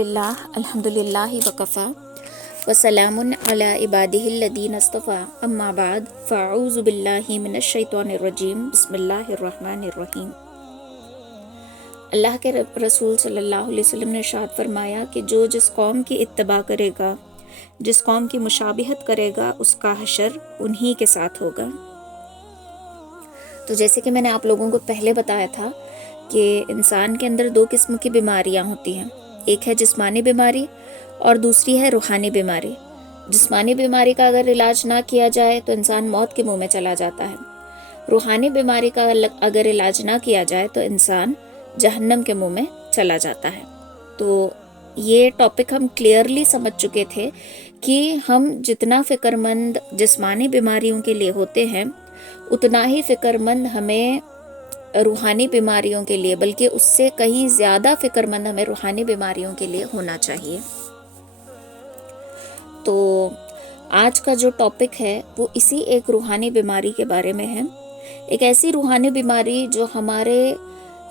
बिल्लाह अल्हम्दुलिल्लाहि वकफ़ा वसलामुन अला इबादिहिल्लज़ीना इस्तफ़ा अम्मा बाद फ़अऊज़ु बिल्लाहि मिनश्शैतानिर्रजीम बिस्मिल्लाहिर्रहमानिर्रहीम। अल्लाह के रसूल सल्लल्लाहु अलैहि वसल्लम ने इरशाद फरमाया कि जो जिस कौम की इत्तबा करेगा, जिस कौम की मुशाबिहत करेगा, उसका हशर उन्हीं के साथ होगा। तो जैसे कि मैंने आप लोगों को पहले बताया था कि इंसान के अंदर दो किस्म की बीमारियां होती हैं, एक है जिस्मानी बीमारी और दूसरी है रूहानी बीमारी। जिस्मानी बीमारी का अगर इलाज ना किया जाए तो इंसान मौत के मुंह में चला जाता है। रूहानी बीमारी का अगर इलाज ना किया जाए तो इंसान जहन्नम के मुंह में चला जाता है। तो ये टॉपिक हम क्लियरली समझ चुके थे कि हम जितना फ़िक्रमंद जिस्मानी बीमारियों के लिए होते हैं, उतना ही फ़िक्रमंद हमें रूहानी बीमारियों के लिए, बल्कि उससे कहीं ज़्यादा फ़िक्रमंद हमें रूहानी बीमारियों के लिए होना चाहिए। तो आज का जो टॉपिक है वो इसी एक रूहानी बीमारी के बारे में है। एक ऐसी रूहानी बीमारी जो हमारे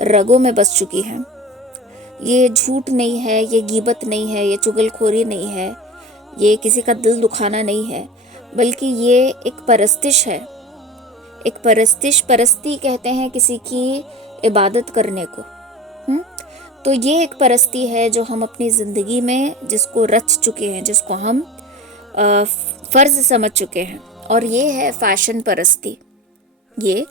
रगों में बस चुकी है। ये झूठ नहीं है, ये गीबत नहीं है, ये चुगलखोरी नहीं है, ये किसी का दिल दुखाना नहीं है, बल्कि ये एक परस्तिश है। एक परस्ती कहते हैं किसी की इबादत करने को। तो ये एक परस्ती है जो हम अपनी ज़िंदगी में जिसको रच चुके हैं, जिसको हम फ़र्ज़ समझ चुके हैं, और ये है फ़ैशन परस्ती। ये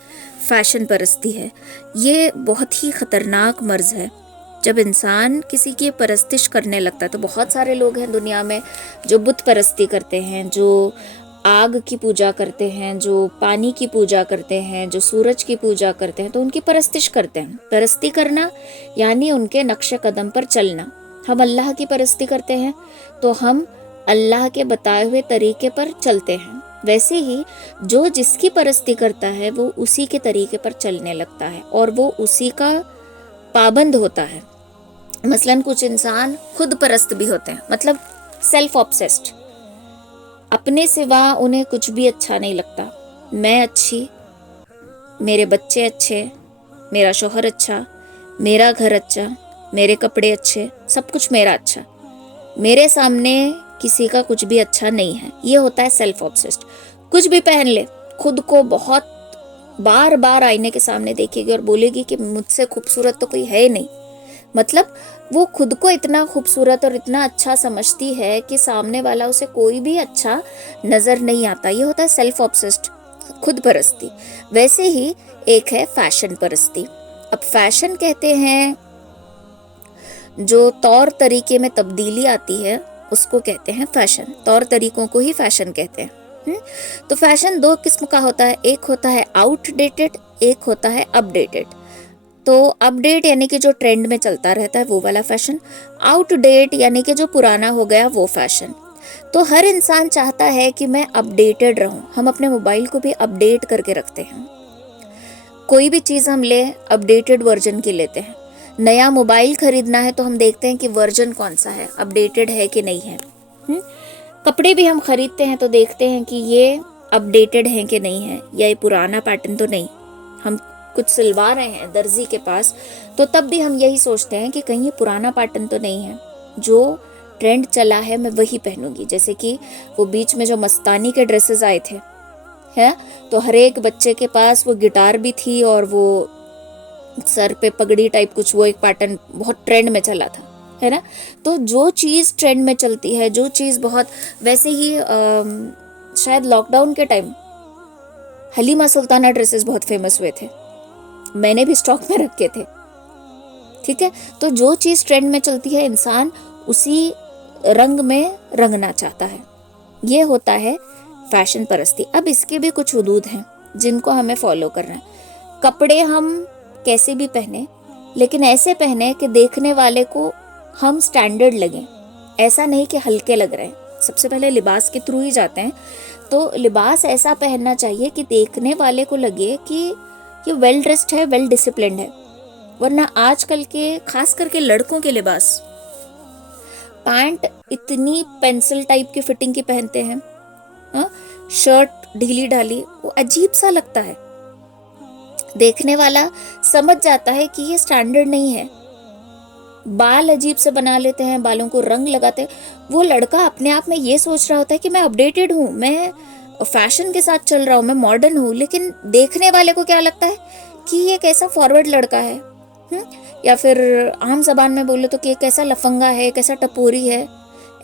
फ़ैशन परस्ती है। ये बहुत ही ख़तरनाक मर्ज़ है। जब इंसान किसी की परस्तिश करने लगता है, तो बहुत सारे लोग हैं दुनिया में जो बुत परस्ती करते हैं, जो आग की पूजा करते हैं, जो पानी की पूजा करते हैं, जो सूरज की पूजा करते हैं, तो उनकी परस्तिश करते हैं। परस्ती करना यानी उनके नक्शे कदम पर चलना। हम अल्लाह की परस्ती करते हैं तो हम अल्लाह के बताए हुए तरीके पर चलते हैं। वैसे ही जो जिसकी परस्ती करता है वो उसी के तरीके पर चलने लगता है और वो उसी का पाबंद होता है। मसलन कुछ इंसान खुद परस्त भी होते हैं, मतलब सेल्फ ऑब्सेस्ड। अपने सिवा उन्हें कुछ भी अच्छा नहीं लगता। मैं अच्छी, मेरे बच्चे अच्छे, मेरा शौहर अच्छा, मेरा घर अच्छा, मेरे कपड़े अच्छे, सब कुछ मेरा अच्छा, मेरे सामने किसी का कुछ भी अच्छा नहीं है। ये होता है सेल्फ ऑब्सेस्ड। कुछ भी पहन ले, खुद को बहुत बार बार आईने के सामने देखेगी और बोलेगी कि मुझसे खूबसूरत तो कोई है नहीं। मतलब वो खुद को इतना खूबसूरत और इतना अच्छा समझती है कि सामने वाला उसे कोई भी अच्छा नजर नहीं आता। ये होता है सेल्फ ऑब्सेस्ड, खुद परस्ती। वैसे ही एक है फैशन परस्ती। अब फैशन कहते हैं जो तौर तरीके में तब्दीली आती है, उसको कहते हैं फैशन। तौर तरीकों को ही फैशन कहते हैं। तो फैशन दो किस्म का होता है, एक होता है आउटडेटेड, एक होता है अपडेटेड। तो अपडेट यानी कि जो ट्रेंड में चलता रहता है वो वाला फैशन, आउटडेट यानी कि जो पुराना हो गया वो फैशन। तो हर इंसान चाहता है कि मैं अपडेटेड रहूं। हम अपने मोबाइल को भी अपडेट करके रखते हैं। कोई भी चीज़ हम ले, अपडेटेड वर्जन की लेते हैं। नया मोबाइल खरीदना है तो हम देखते हैं कि वर्जन कौन सा है, अपडेटेड है कि नहीं है। कपड़े भी हम खरीदते हैं तो देखते हैं कि ये अपडेटेड हैं कि नहीं है, या ये पुराना पैटर्न तो नहीं। हम कुछ सिलवा रहे हैं दर्जी के पास तो तब भी हम यही सोचते हैं कि कहीं ये पुराना पैटर्न तो नहीं है, जो ट्रेंड चला है मैं वही पहनूंगी। जैसे कि वो बीच में जो मस्तानी के ड्रेसेस आए थे, है, तो हर एक बच्चे के पास वो गिटार भी थी और वो सर पे पगड़ी टाइप कुछ, वो एक पैटर्न बहुत ट्रेंड में चला था, है ना। तो जो चीज़ ट्रेंड में चलती है, जो चीज़ बहुत, वैसे ही शायद लॉकडाउन के टाइम हलीमा सुल्ताना ड्रेसेस बहुत फेमस हुए थे, मैंने भी स्टॉक में रखे थे। ठीक है, तो जो चीज़ ट्रेंड में चलती है इंसान उसी रंग में रंगना चाहता है। ये होता है फैशन परस्ती। अब इसके भी कुछ हुदूद हैं जिनको हमें फॉलो करना है। कपड़े हम कैसे भी पहने, लेकिन ऐसे पहने कि देखने वाले को हम स्टैंडर्ड लगें। ऐसा नहीं कि हल्के लग रहे हैं। सबसे पहले लिबास के थ्रू ही जाते हैं। तो लिबास ऐसा पहनना चाहिए कि देखने वाले को लगे कि ये वेल ड्रेस्ड है, वेल डिसिप्लिन्ड है। वरना आजकल के खास करके लड़कों के लिबास, पैंट इतनी पेंसिल टाइप की फिटिंग की पहनते हैं, शर्ट ढीली ढाली, वो अजीब सा लगता है। देखने वाला समझ जाता है कि ये स्टैंडर्ड नहीं है। बाल अजीब से बना लेते हैं, बालों को रंग लगाते हैं। वो लड़का अपने आप में ये सोच रहा होता है कि मैं अपडेटेड हूँ, मैं फैशन के साथ चल रहा हूँ, मैं मॉडर्न हूँ, लेकिन देखने वाले को क्या लगता है कि ये कैसा फॉरवर्ड लड़का है। या फिर आम जबान में बोले तो कि कैसा लफंगा है, कैसा टपोरी है,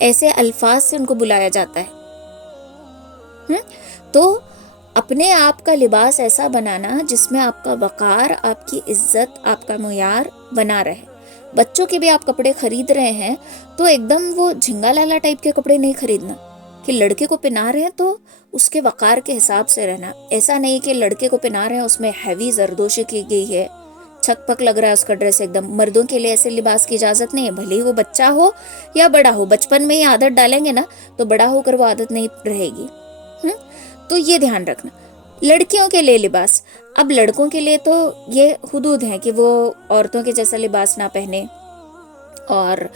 ऐसे अल्फाज से उनको बुलाया जाता है। तो अपने आप का लिबास ऐसा बनाना जिसमें आपका वकार, आपकी इज्जत, आपका मुयार बना रहे। बच्चों के भी आप कपड़े खरीद रहे हैं तो एकदम वो झिंगा लाला टाइप के कपड़े नहीं खरीदना कि लड़के को पहना रहे हैं तो उसके वकार के हिसाब से रहना। ऐसा नहीं कि लड़के को पहना रहे हैं उसमें हैवी जरदोशी की गई है, छक पक लग रहा है उसका ड्रेस एकदम। मर्दों के लिए ऐसे लिबास की इजाजत नहीं है, भले ही वो बच्चा हो या बड़ा हो। बचपन में ही आदत डालेंगे ना तो बड़ा होकर वो आदत नहीं रहेगी। तो ये ध्यान रखना। लड़कियों के लिए लिबास, अब लड़कों के लिए तो ये हुदूद है कि वो औरतों के जैसा लिबास ना पहने, और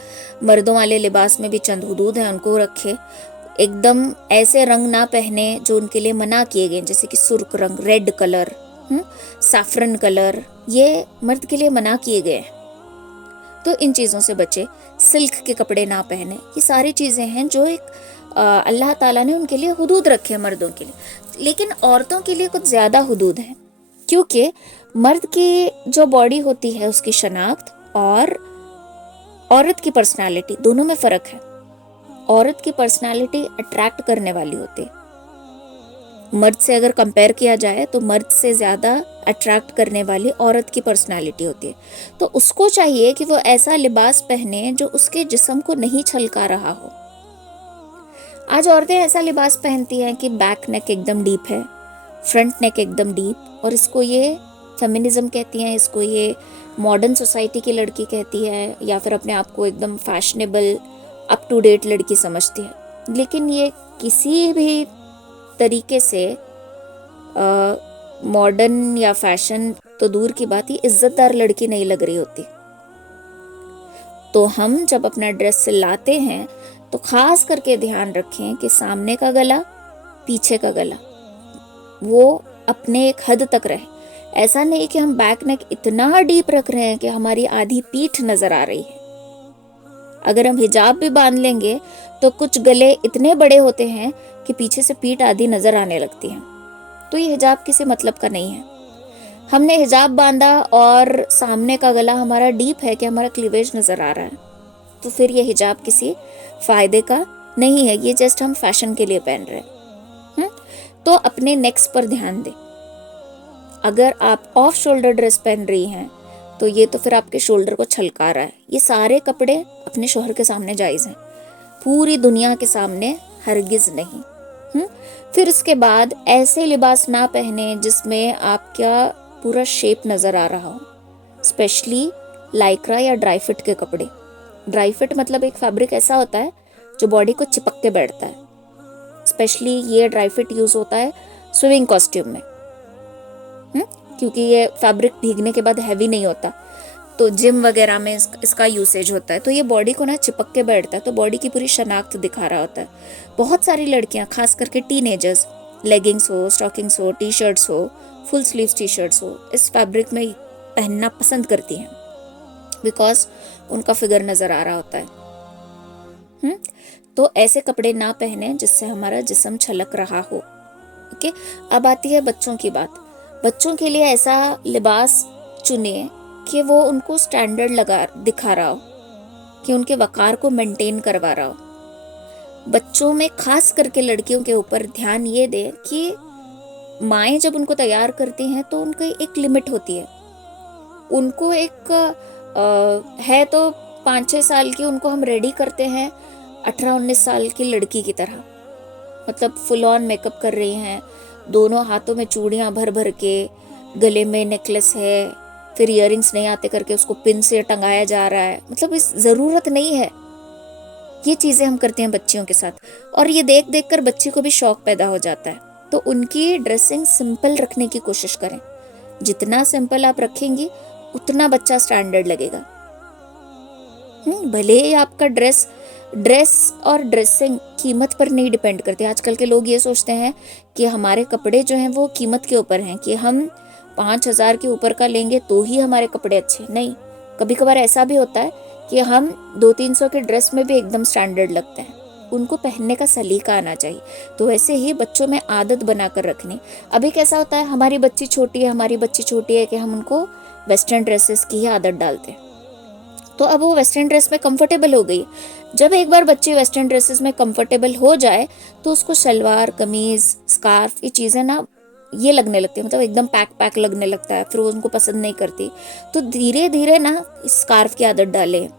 मर्दों वाले लिबास में भी चंद हुदूद हैं, उनको रखे। एकदम ऐसे रंग ना पहने जो उनके लिए मना किए गए, जैसे कि सुर्ख रंग, रेड कलर, सैफरन कलर, ये मर्द के लिए मना किए गए हैं। तो इन चीज़ों से बचे। सिल्क के कपड़े ना पहने, ये सारी चीज़ें हैं जो एक अल्लाह ताला ने उनके लिए हुदूद रखे हैं मर्दों के लिए। लेकिन औरतों के लिए कुछ ज़्यादा हुदूद हैं, क्योंकि मर्द की जो बॉडी होती है उसकी शनाख्त और औरत की पर्सनालिटी दोनों में फ़र्क है। औरत की पर्सनालिटी अट्रैक्ट करने वाली होती है। मर्द से अगर कंपेयर किया जाए तो मर्द से ज़्यादा अट्रैक्ट करने वाली औरत की पर्सनालिटी होती है। तो उसको चाहिए कि वो ऐसा लिबास पहने जो उसके जिस्म को नहीं छलका रहा हो। आज औरतें ऐसा लिबास पहनती हैं कि बैक नेक एकदम डीप है, फ्रंट नेक एकदम डीप, और इसको ये फेमिनिज्म कहती हैं, इसको ये मॉडर्न सोसाइटी की लड़की कहती है, या फिर अपने आप को एकदम फैशनेबल अप टू डेट लड़की समझती है। लेकिन ये किसी भी तरीके से मॉडर्न या फैशन तो दूर की बात, ही इज्जतदार लड़की नहीं लग रही होती। तो हम जब अपना ड्रेस सिलाते हैं तो खास करके ध्यान रखें कि सामने का गला, पीछे का गला वो अपने एक हद तक रहे। ऐसा नहीं कि हम बैक नेक इतना डीप रख रहे हैं कि हमारी आधी पीठ नजर आ रही है। अगर हम हिजाब भी बांध लेंगे तो कुछ गले इतने बड़े होते हैं कि पीछे से पीठ आधी नजर आने लगती है। तो ये हिजाब किसी मतलब का नहीं है। हमने हिजाब बांधा और सामने का गला हमारा डीप है कि हमारा क्लीवेज नजर आ रहा है, तो फिर ये हिजाब किसी फायदे का नहीं है, ये जस्ट हम फैशन के लिए पहन रहे हैं। तो अपने नेक्स पर ध्यान दें। अगर आप ऑफ शोल्डर ड्रेस पहन रही हैं तो ये तो फिर आपके शोल्डर को छलका रहा है। ये सारे कपड़े अपने शोहर के सामने जायज़ हैं, पूरी दुनिया के सामने हरगिज नहीं। फिर उसके बाद ऐसे लिबास ना पहने जिसमें आपका पूरा शेप नज़र आ रहा हो, स्पेशली लाइक्रा या ड्राई फिट के कपड़े। ड्राई फिट मतलब एक फैब्रिक ऐसा होता है जो बॉडी को चिपक के बैठता है। स्पेशली ये ड्राई फिट यूज़ होता है स्विमिंग कॉस्ट्यूम में, क्योंकि ये फैब्रिक भीगने के बाद हैवी नहीं होता, तो जिम वगैरह में इसका यूसेज होता है। तो ये बॉडी को ना चिपक के बैठता है, तो बॉडी की पूरी शनाख्त दिखा रहा होता है। बहुत सारी लड़कियां, खास करके टीनेजर्स, लेगिंग्स हो, स्टॉकिंग्स हो, टी शर्ट्स हो, फुल स्लीव्स टी शर्ट्स हो, इस फैब्रिक में पहनना पसंद करती हैं, बिकॉज उनका फिगर नज़र आ रहा होता है। तो ऐसे कपड़े ना पहने जिससे हमारा जिस्म छलक रहा हो। ओके, अब आती है बच्चों की बात। बच्चों के लिए ऐसा लिबास चुनिए कि वो उनको स्टैंडर्ड दिखा रहा हो, कि उनके वकार को मेंटेन करवा रहा हो। बच्चों में खास करके लड़कियों के ऊपर ध्यान ये दे कि माएँ जब उनको तैयार करती हैं तो उनकी एक लिमिट होती है। उनको एक है तो 5-6 साल की, उनको हम रेडी करते हैं 18-19 साल की लड़की की तरह, मतलब फुल ऑन मेकअप कर रही हैं, दोनों हाथों में चूड़ियाँ भर भर के, गले में नेकलेस है, फिर इयररिंग्स नहीं आते करके उसको पिन से टंगाया जा रहा है। मतलब इस ज़रूरत नहीं है। ये चीज़ें हम करते हैं बच्चियों के साथ, और ये देख देख कर बच्ची को भी शौक पैदा हो जाता है। तो उनकी ड्रेसिंग सिंपल रखने की कोशिश करें। जितना सिंपल आप रखेंगी उतना बच्चा स्टैंडर्ड लगेगा। भले ही आपका ड्रेस और ड्रेसिंग कीमत पर नहीं डिपेंड करते। आजकल के लोग ये सोचते हैं कि हमारे कपड़े जो हैं वो कीमत के ऊपर हैं, कि हम 5,000 के ऊपर का लेंगे तो ही हमारे कपड़े अच्छे। नहीं, कभी कभार ऐसा भी होता है कि हम 200-300 के ड्रेस में भी एकदम स्टैंडर्ड लगते हैं, उनको पहनने का सलीका आना चाहिए। तो वैसे ही बच्चों में आदत बनाकर रखनी। अभी कैसा होता है, हमारी बच्ची छोटी है कि हम उनको वेस्टर्न ड्रेसेस की ही आदत डालते हैं, तो अब वो वेस्टर्न ड्रेस में कंफर्टेबल हो गई। जब एक बार बच्ची वेस्टर्न ड्रेसेस में कंफर्टेबल हो जाए तो उसको सलवार कमीज स्कार्फ ये चीज़ें ना ये लगने लगती है, मतलब एकदम पैक लगने लगता है, फिर वो उनको पसंद नहीं करती। तो धीरे धीरे ना स्कार्फ की आदत डालें,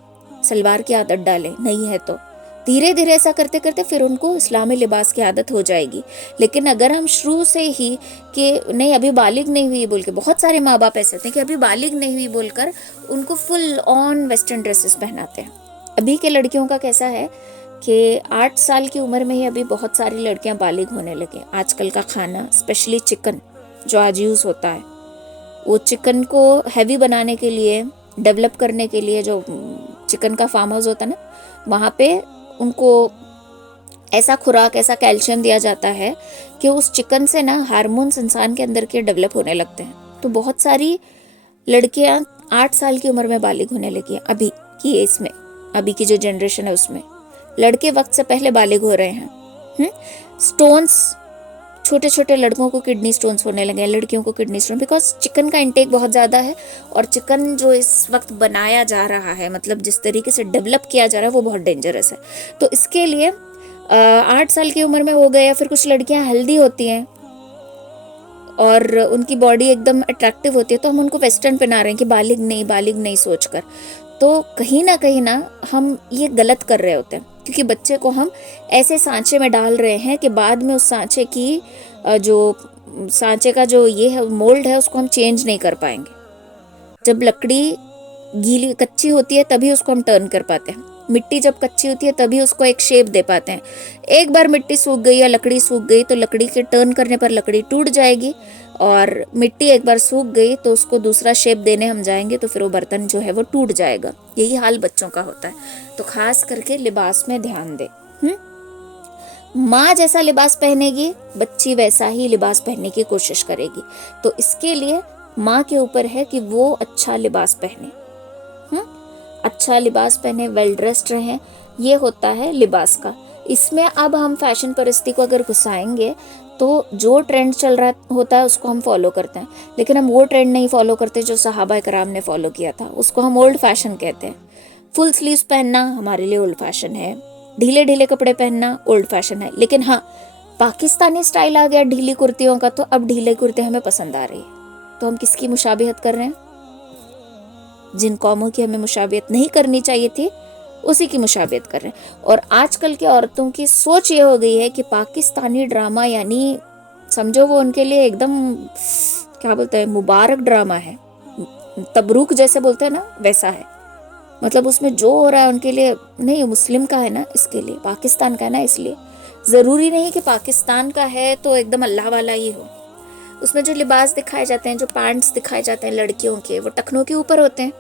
सलवार की आदत डालें, नहीं है तो धीरे धीरे ऐसा करते करते फिर उनको इस्लामी लिबास की आदत हो जाएगी। लेकिन अगर हम शुरू से ही कि नहीं अभी बालिग नहीं हुई बोल के, बहुत सारे माँ बाप ऐसे होते हैं कि अभी बालिग नहीं हुई बोलकर उनको फुल ऑन वेस्टर्न ड्रेसेस पहनाते हैं। अभी के लड़कियों का कैसा है कि 8 साल की उम्र में ही अभी बहुत सारी लड़कियां बालिग होने लगे। आजकल का खाना स्पेशली चिकन जो आज यूज़ होता है, वो चिकन को हैवी बनाने के लिए, डेवलप करने के लिए, जो चिकन का फार्म हाउस होता है ना, वहाँ पे उनको ऐसा खुराक, ऐसा कैल्शियम दिया जाता है कि उस चिकन से ना हार्मोन्स इंसान के अंदर के डेवलप होने लगते हैं। तो बहुत सारी लड़कियां 8 साल की उम्र में बालिग होने लगी हैं अभी की एज में। अभी की जो जनरेशन है उसमें लड़के वक्त से पहले बालिग हो रहे हैं। स्टोन्स, छोटे छोटे लड़कों को किडनी स्टोन्स होने लगे हैं, लड़कियों को किडनी स्टोन, बिकॉज चिकन का इंटेक बहुत ज़्यादा है और चिकन जो इस वक्त बनाया जा रहा है, मतलब जिस तरीके से डेवलप किया जा रहा है वो बहुत डेंजरस है। तो इसके लिए 8 साल की उम्र में हो गए, या फिर कुछ लड़कियां हेल्दी होती हैं और उनकी बॉडी एकदम अट्रैक्टिव होती है, तो हम उनको वेस्टर्न पहना रहे हैं कि बालिग नहीं सोचकर। तो कहीं ना हम ये गलत कर रहे होते हैं, क्योंकि बच्चे को हम ऐसे सांचे में डाल रहे हैं कि बाद में उस सांचे की जो सांचे का जो ये है मोल्ड है उसको हम चेंज नहीं कर पाएंगे। जब लकड़ी गीली कच्ची होती है तभी उसको हम टर्न कर पाते हैं, मिट्टी जब कच्ची होती है तभी उसको एक शेप दे पाते हैं। एक बार मिट्टी सूख गई या लकड़ी सूख गई तो लकड़ी के टर्न करने पर लकड़ी टूट जाएगी, और मिट्टी एक बार सूख गई तो उसको दूसरा शेप देने हम जाएंगे तो फिर वो बर्तन जो है वो टूट जाएगा। यही हाल बच्चों का होता है। तो खास करके लिबास में ध्यान दे। माँ जैसा लिबास पहनेगी बच्ची वैसा ही लिबास पहनने की कोशिश करेगी। तो इसके लिए माँ के ऊपर है कि वो अच्छा लिबास पहने, अच्छा लिबास पहने, वेल ड्रेस्ड रहें। ये होता है लिबास का। इसमें अब हम फैशन परिस्थिति को अगर घुसाएंगे तो जो ट्रेंड चल रहा होता है उसको हम फॉलो करते हैं, लेकिन हम वो ट्रेंड नहीं फॉलो करते जो सहाबा कराम ने फॉलो किया था। उसको हम ओल्ड फैशन कहते हैं। फुल स्लीव्स पहनना हमारे लिए ओल्ड फैशन है, ढीले ढीले कपड़े पहनना ओल्ड फैशन है। लेकिन हाँ, पाकिस्तानी स्टाइल आ गया ढीली कुर्तियों का, तो अब ढीले कुर्ते हमें पसंद आ रही है। तो हम किसकी मुशाबिहत कर रहे हैं? जिन कौमों की हमें मुशाबियत नहीं करनी चाहिए थी उसी की मुशाबियत कर रहे हैं। और आजकल की औरतों की सोच ये हो गई है कि पाकिस्तानी ड्रामा यानी समझो वो उनके लिए एकदम क्या बोलते हैं, मुबारक ड्रामा है, तबरूक जैसे बोलते हैं ना वैसा है। मतलब उसमें जो हो रहा है उनके लिए नहीं, मुस्लिम का है ना, इसके लिए पाकिस्तान का है ना, इसलिए ज़रूरी नहीं कि पाकिस्तान का है तो एकदम अल्लाह वाला ही हो। उसमें जो लिबास दिखाए जाते हैं, जो पैंट्स दिखाए जाते हैं लड़कियों के, वो टखनों के ऊपर होते हैं।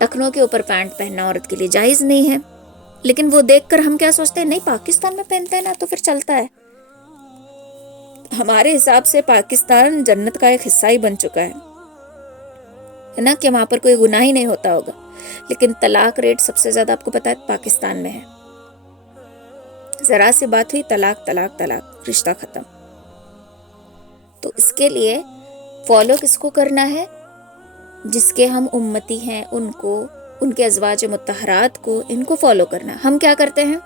टखनों के ऊपर पैंट पहनना औरत के लिए जायज़ नहीं है। लेकिन वो देखकर हम क्या सोचते हैं, नहीं पाकिस्तान में पहनते हैं ना तो फिर चलता है। हमारे हिसाब से पाकिस्तान जन्नत का एक हिस्सा ही बन चुका है ना, कि वहाँ पर कोई गुनाह ही नहीं होता होगा। लेकिन तलाक रेट सबसे ज़्यादा आपको पता है पाकिस्तान में है। ज़रा सी बात हुई तलाक तलाक तलाक, रिश्ता ख़त्म। तो इसके लिए फॉलो किसको करना है? जिसके हम उम्मती हैं उनको, उनके अज़वाज मुत्तहरात को, इनको फॉलो करना है। हम क्या करते हैं?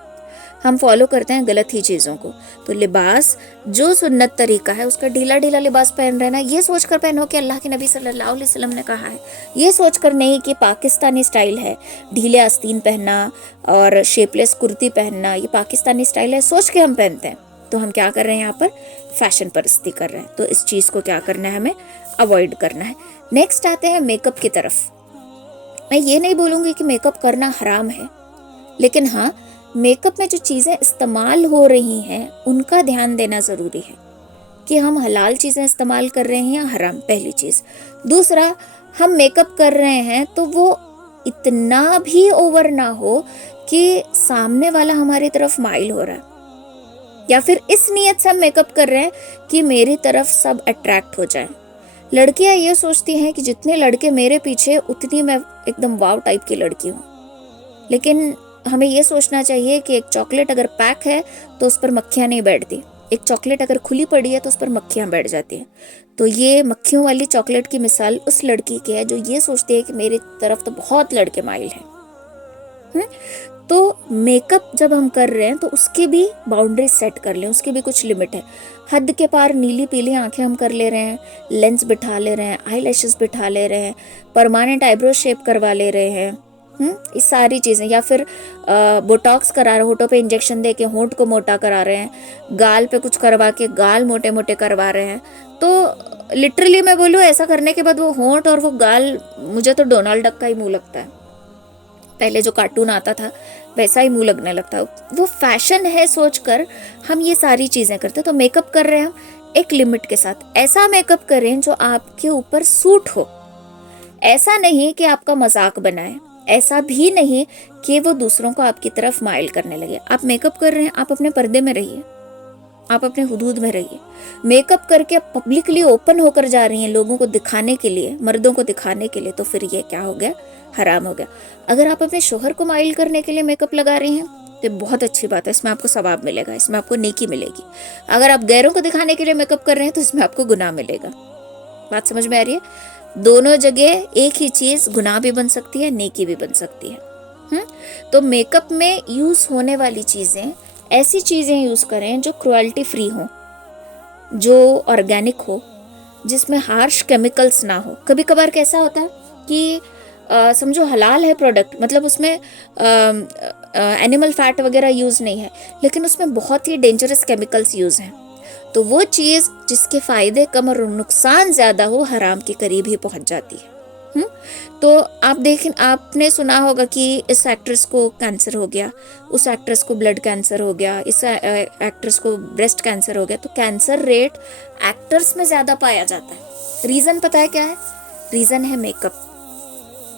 हम फॉलो करते हैं गलत ही चीज़ों को। तो लिबास जो सुन्नत तरीका है उसका ढीला ढीला लिबास पहन रहे ना, ये सोचकर पहनो कि अल्लाह के नबी सल्लल्लाहु अलैहि वसल्लम ने कहा है। ये सोचकर नहीं कि पाकिस्तानी स्टाइल है ढीले आस्तीन पहनना और शेपलेस कुर्ती पहनना, ये पाकिस्तानी स्टाइल है सोच के हम पहनते हैं। तो हम क्या कर रहे हैं यहाँ पर? फैशन परस्ती कर रहे हैं। तो इस चीज़ को क्या करना है, हमें अवॉइड करना है। नेक्स्ट आते हैं मेकअप की तरफ। मैं ये नहीं बोलूँगी कि मेकअप करना हराम है, लेकिन हाँ मेकअप में जो चीज़ें इस्तेमाल हो रही हैं उनका ध्यान देना ज़रूरी है कि हम हलाल चीज़ें इस्तेमाल कर रहे हैं या हराम, पहली चीज़। दूसरा, हम मेकअप कर रहे हैं तो वो इतना भी ओवर ना हो कि सामने वाला हमारी तरफ माइल हो रहा है, या फिर इस नीयत से हम मेकअप कर रहे हैं कि मेरी तरफ सब अट्रैक्ट हो जाए। लड़कियां ये सोचती हैं कि जितने लड़के मेरे पीछे उतनी मैं एकदम वाव टाइप की लड़की हूँ, लेकिन हमें ये सोचना चाहिए कि एक चॉकलेट अगर पैक है तो उस पर मक्खियाँ नहीं बैठती, एक चॉकलेट अगर खुली पड़ी है तो उस पर मक्खियाँ बैठ जाती हैं। तो ये मक्खियों वाली चॉकलेट की मिसाल उस लड़की की है जो ये सोचती है कि मेरी तरफ तो बहुत लड़के माइल हैं। तो मेकअप जब हम कर रहे हैं तो उसकी भी बाउंड्री सेट कर लें, उसकी भी कुछ लिमिट है। हद के पार नीली पीली आंखें हम कर ले रहे हैं, लेंस बिठा ले रहे हैं, आई लैशेस बिठा ले रहे हैं, परमानेंट आईब्रो शेप करवा ले रहे हैं, ये सारी चीज़ें, या फिर बोटॉक्स करा रहे हैं, होठों पे इंजेक्शन दे के होंठ को मोटा करा रहे हैं, गाल पे कुछ करवा के गाल मोटे मोटे करवा रहे हैं। तो लिटरली मैं बोलूँ, ऐसा करने के बाद वो होंठ और वो गाल, मुझे तो डोनाल्ड डक का ही मुंह लगता है, पहले जो कार्टून आता था वैसा ही मुंह लगने लगता है। वो फैशन है सोचकर हम ये सारी चीज़ें करते हैं। तो मेकअप कर रहे हैं हम एक लिमिट के साथ, ऐसा मेकअप करें जो आपके ऊपर सूट हो, ऐसा नहीं कि आपका मजाक बनाए, ऐसा भी नहीं कि वो दूसरों को आपकी तरफ माइल करने लगे। आप मेकअप कर रहे हैं, आप अपने पर्दे में रहिए, आप अपने हुदूद में रहिए। मेकअप करके आप पब्लिकली ओपन होकर जा रही हैं लोगों को दिखाने के लिए, मर्दों को दिखाने के लिए, तो फिर ये क्या हो गया, हराम हो गया। अगर आप अपने शोहर को माइल करने के लिए मेकअप लगा रही हैं तो बहुत अच्छी बात है, इसमें आपको सवाब मिलेगा, इसमें आपको नेकी मिलेगी। अगर आप गैरों को दिखाने के लिए मेकअप कर रहे हैं तो इसमें आपको गुनाह मिलेगा। बात समझ में आ रही है? दोनों जगह एक ही चीज गुनाह भी बन सकती है, नेकी भी बन सकती है। तो मेकअप में यूज होने वाली चीजें, ऐसी चीजें यूज करें जो क्रुएल्टी फ्री हो, जो ऑर्गेनिक हो, जिसमें हार्श केमिकल्स ना हो। कभी कभार कैसा होता है कि समझो हलाल है प्रोडक्ट, मतलब उसमें एनिमल फैट वगैरह यूज़ नहीं है, लेकिन उसमें बहुत ही डेंजरस केमिकल्स यूज़ हैं, तो वो चीज़ जिसके फ़ायदे कम और नुकसान ज़्यादा हो, हराम के करीब ही पहुंच जाती है। तो आप देखें, आपने सुना होगा कि इस एक्ट्रेस को कैंसर हो गया, उस एक्ट्रेस को ब्लड कैंसर हो गया, इस एक्ट्रेस को ब्रेस्ट कैंसर हो गया। तो कैंसर रेट एक्टर्स में ज़्यादा पाया जाता है। रीज़न पता है क्या है? रीज़न है मेकअप,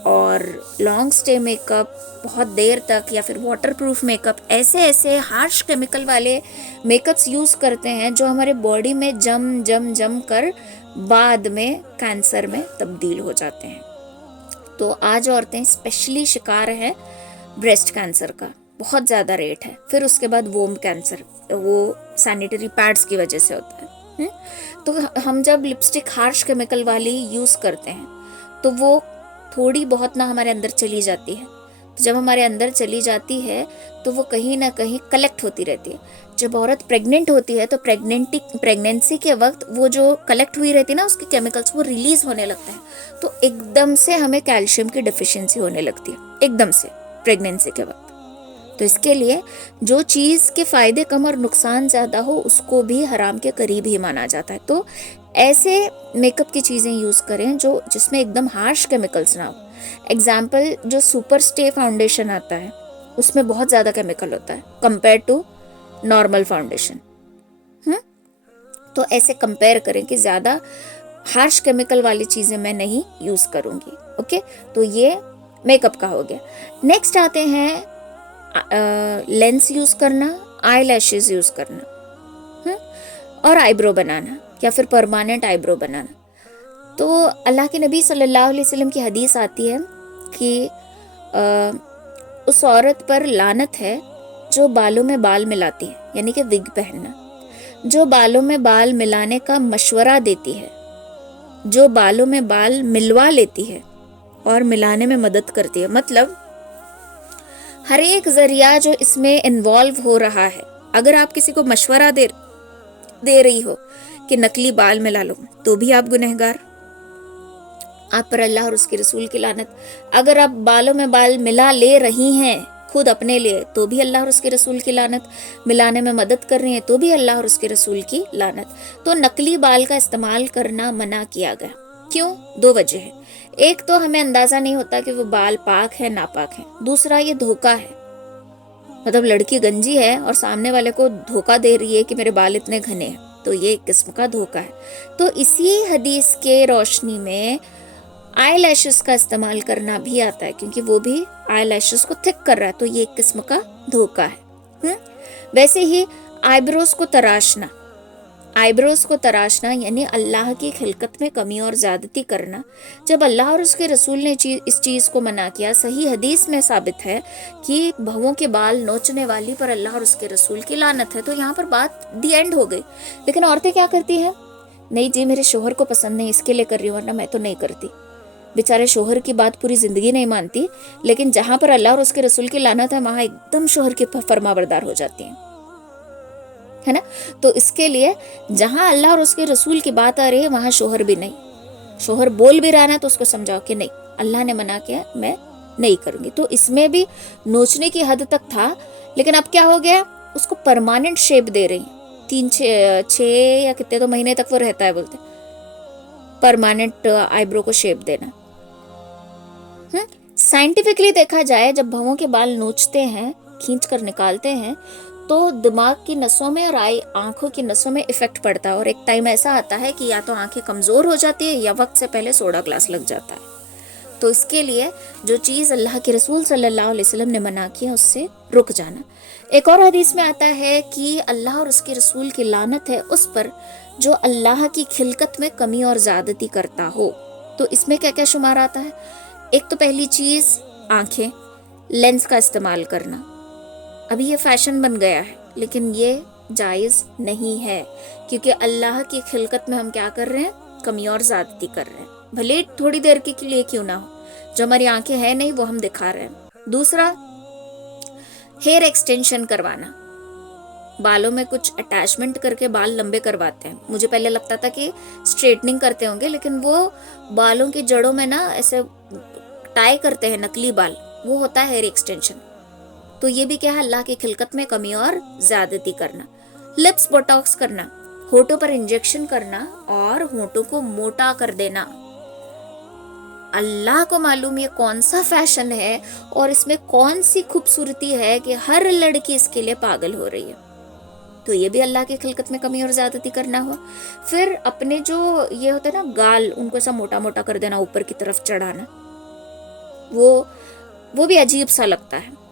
और लॉन्ग स्टे मेकअप, बहुत देर तक, या फिर वाटरप्रूफ मेकअप, ऐसे ऐसे हार्श केमिकल वाले मेकअप्स यूज़ करते हैं जो हमारे बॉडी में जम जम जम कर बाद में कैंसर में तब्दील हो जाते हैं। तो आज औरतें स्पेशली शिकार है ब्रेस्ट कैंसर का, बहुत ज़्यादा रेट है। फिर उसके बाद वोम कैंसर, वो सैनिटरी पैड्स की वजह से होता है। तो हम जब लिपस्टिक हार्श केमिकल वाली यूज़ करते हैं तो वो थोड़ी बहुत ना हमारे अंदर चली जाती है। तो जब हमारे अंदर चली जाती है तो वो कहीं ना कहीं कलेक्ट होती रहती है। जब औरत प्रेग्नेंट होती है तो प्रेगनेंसी के वक्त वो जो कलेक्ट हुई रहती है ना, उसके केमिकल्स वो रिलीज होने लगते हैं, तो एकदम से हमें कैल्शियम की डिफिशियंसी होने लगती है, एकदम से प्रेगनेंसी के वक्त। तो इसके लिए जो चीज़ के फ़ायदे कम और नुकसान ज़्यादा हो, उसको भी हराम के करीब ही माना जाता है। तो ऐसे मेकअप की चीज़ें यूज़ करें जो जिसमें एकदम हार्श केमिकल्स ना हो। एग्जाम्पल, जो सुपर स्टे फाउंडेशन आता है उसमें बहुत ज़्यादा केमिकल होता है कंपेयर टू नॉर्मल फाउंडेशन। तो ऐसे कंपेयर करें कि ज़्यादा हार्श केमिकल वाली चीज़ें मैं नहीं यूज़ करूँगी। ओके, तो ये मेकअप का हो गया। नेक्स्ट आते हैं लेंस यूज़ करना, आई लैशेज यूज़ करना, और आईब्रो बनाना या फिर परमानेंट आईब्रो बनाना। तो अल्लाह के नबी सल्लल्लाहु अलैहि वसल्लम की हदीस आती है कि उस औरत पर लानत है जो बालों में बाल मिलाती है, यानी कि विग पहनना, जो बालों में बाल मिलाने का मशवरा देती है, जो बालों में बाल मिलवा लेती है और मिलाने में मदद करती है। मतलब हर एक जरिया जो इसमें इन्वॉल्व हो रहा है, अगर आप किसी को मशवरा दे रही हो कि नकली बाल मिला लो, तो भी आप गुनहगार, आप पर अल्लाह और उसके रसूल की लानत। अगर आप बालों में बाल मिला ले रही हैं खुद अपने लिए, तो भी अल्लाह और उसके रसूल की लानत। मिलाने में मदद कर रही हैं तो भी अल्लाह और उसके रसूल की लानत। तो नकली बाल का इस्तेमाल करना मना किया गया। क्यों? दो वजह है। एक तो हमें अंदाजा नहीं होता कि वो बाल पाक है नापाक है, दूसरा ये धोखा है। मतलब लड़की गंजी है और सामने वाले को धोखा दे रही है कि मेरे बाल इतने घने हैं, तो ये एक किस्म का धोखा है। तो इसी हदीस के रोशनी में आई लैशेस का इस्तेमाल करना भी आता है, क्योंकि वो भी आई लैशेस को थिक कर रहा है, तो ये एक किस्म का धोखा है। वैसे ही आईब्रोज को तराशना, आईब्रोज को तराशना यानी अल्लाह की खिलकत में कमी और ज़्यादती करना। जब अल्लाह और उसके रसूल ने इस चीज़ को मना किया, सही हदीस में साबित है कि बहुओं के बाल नोचने वाली पर अल्लाह और उसके रसूल की लानत है। तो यहाँ पर बात दी एंड हो गई। लेकिन औरतें क्या करती हैं? नहीं जी, मेरे शोहर को पसंद नहीं, इसके लिए कर रही हूँ, वरना मैं तो नहीं करती। बेचारे शोहर की बात पूरी जिंदगी नहीं मानती, लेकिन जहां पर अल्लाह और उसके रसूल की लानत है वहां एकदम शोहर की फरमाबरदार हो जाती हैं, है ना। तो इसके लिए जहां अल्लाह और उसके रसूल की बात आ रही है वहां शोहर भी नहीं। शोहर बोल भी रहा है तो उसको समझाओ कि नहीं, अल्लाह ने मना किया, मैं नहीं करूंगी। तो इसमें भी नोचने की हद तक था, लेकिन अब क्या हो गया, उसको परमानेंट शेप दे रही। 3-6 या कितने तो महीने तक वो रहता है, बोलते परमानेंट आईब्रो को शेप देना। साइंटिफिकली देखा जाए, जब भवों के बाल नोचते हैं, खींच कर निकालते हैं, तो दिमाग की नसों में और आंखों की नसों में इफेक्ट पड़ता है। और एक टाइम ऐसा आता है कि या तो आंखें कमजोर हो जाती है या वक्त से पहले सोडा ग्लास लग जाता है। तो इसके लिए जो चीज़ अल्लाह के रसूल सल्लल्लाहु अलैहि वसल्लम ने मना किया उससे रुक जाना। एक और हदीस में आता है कि अल्लाह और उसके रसूल की लानत है उस पर जो अल्लाह की खिलकत में कमी और ज़्यादती करता हो। तो इसमें क्या क्या शुमार आता है? एक तो पहली चीज़ आंखें, लेंस का इस्तेमाल करना। अभी ये फैशन बन गया है, लेकिन ये जायज़ नहीं है, क्योंकि अल्लाह की खिलकत में हम क्या कर रहे हैं? कमी और ज़्यादती कर रहे हैं, भले थोड़ी देर के लिए क्यों ना हो। जो हमारी आंखें हैं नहीं, वो हम दिखा रहे हैं। दूसरा, हेयर एक्सटेंशन करवाना। बालों में कुछ अटैचमेंट करके बाल लंबे करवाते हैं। मुझे पहले लगता था कि स्ट्रेटनिंग करते होंगे, लेकिन वो बालों की जड़ों में ना ऐसे टाई करते हैं, नकली बाल, वो होता है हेयर एक्सटेंशन। तो ये भी क्या है? अल्लाह की खिलकत में कमी और ज्यादती करना। लिप्स बोटॉक्स करना, होठों पर इंजेक्शन करना और होठों को मोटा कर देना। अल्लाह को मालूम ये कौन सा फैशन है और इसमें कौन सी खूबसूरती है कि हर लड़की इसके लिए पागल हो रही है। तो ये भी अल्लाह की खिलकत में कमी और ज्यादती करना हुआ। फिर अपने जो ये होता है ना गाल, उनको ऐसा मोटा मोटा कर देना, ऊपर की तरफ चढ़ाना, वो भी अजीब सा लगता है।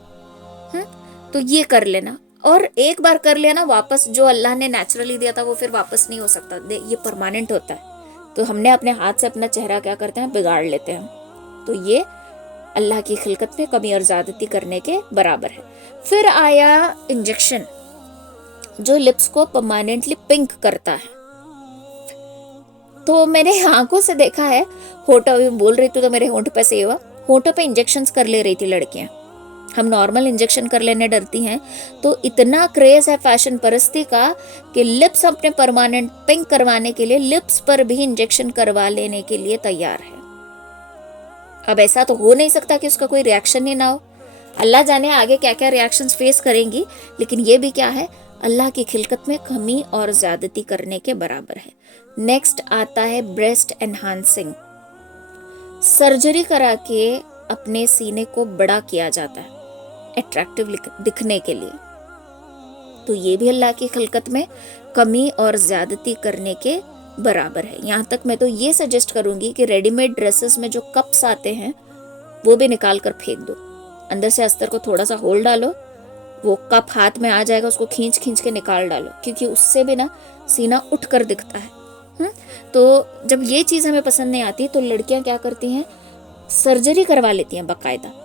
तो ये कर लेना। और एक बार कर लेना, वापस जो अल्लाह ने नेचुरली दिया था वो फिर वापस नहीं हो सकता, ये परमानेंट होता है। तो हमने अपने हाथ से अपना चेहरा क्या करते हैं? बिगाड़ लेते हैं। तो ये अल्लाह की खिलकत में कमी और ज्यादती करने के बराबर है। फिर आया इंजेक्शन, जो लिप्स को परमानेंटली पिंक करता है। तो मैंने आंखों से देखा है, होठों बोल रही थी तो मेरे होंठ पे से हुआ, होठों पे इंजेक्शंस कर ले रही थी लड़कियां। हम नॉर्मल इंजेक्शन कर लेने डरती हैं, तो इतना क्रेज है फैशन परस्ती का कि लिप्स अपने परमानेंट पिंक करवाने के लिए लिप्स पर भी इंजेक्शन करवा लेने के लिए तैयार है। अब ऐसा तो हो नहीं सकता कि उसका कोई रिएक्शन ही ना हो। अल्लाह जाने आगे क्या क्या रिएक्शंस फेस करेंगी, लेकिन ये भी क्या है? अल्लाह की खिलकत में कमी और ज्यादती करने के बराबर है। नेक्स्ट आता है ब्रेस्ट एनहांसिंग। सर्जरी करा के अपने सीने को बड़ा किया जाता है अट्रैक्टिव दिखने के लिए। तो ये भी अल्लाह की खिलकत में कमी और ज्यादती करने के बराबर है। यहाँ तक मैं तो ये सजेस्ट करूंगी कि रेडीमेड ड्रेसेस में जो कप्स आते हैं वो भी निकाल कर फेंक दो। अंदर से अस्तर को थोड़ा सा होल डालो, वो कप हाथ में आ जाएगा, उसको खींच खींच के निकाल डालो, क्योंकि उससे भी ना सीना उठ कर दिखता है। तो जब ये चीज़ हमें पसंद नहीं आती तो लड़कियां क्या करती हैं? सर्जरी करवा लेती हैं बाकायदा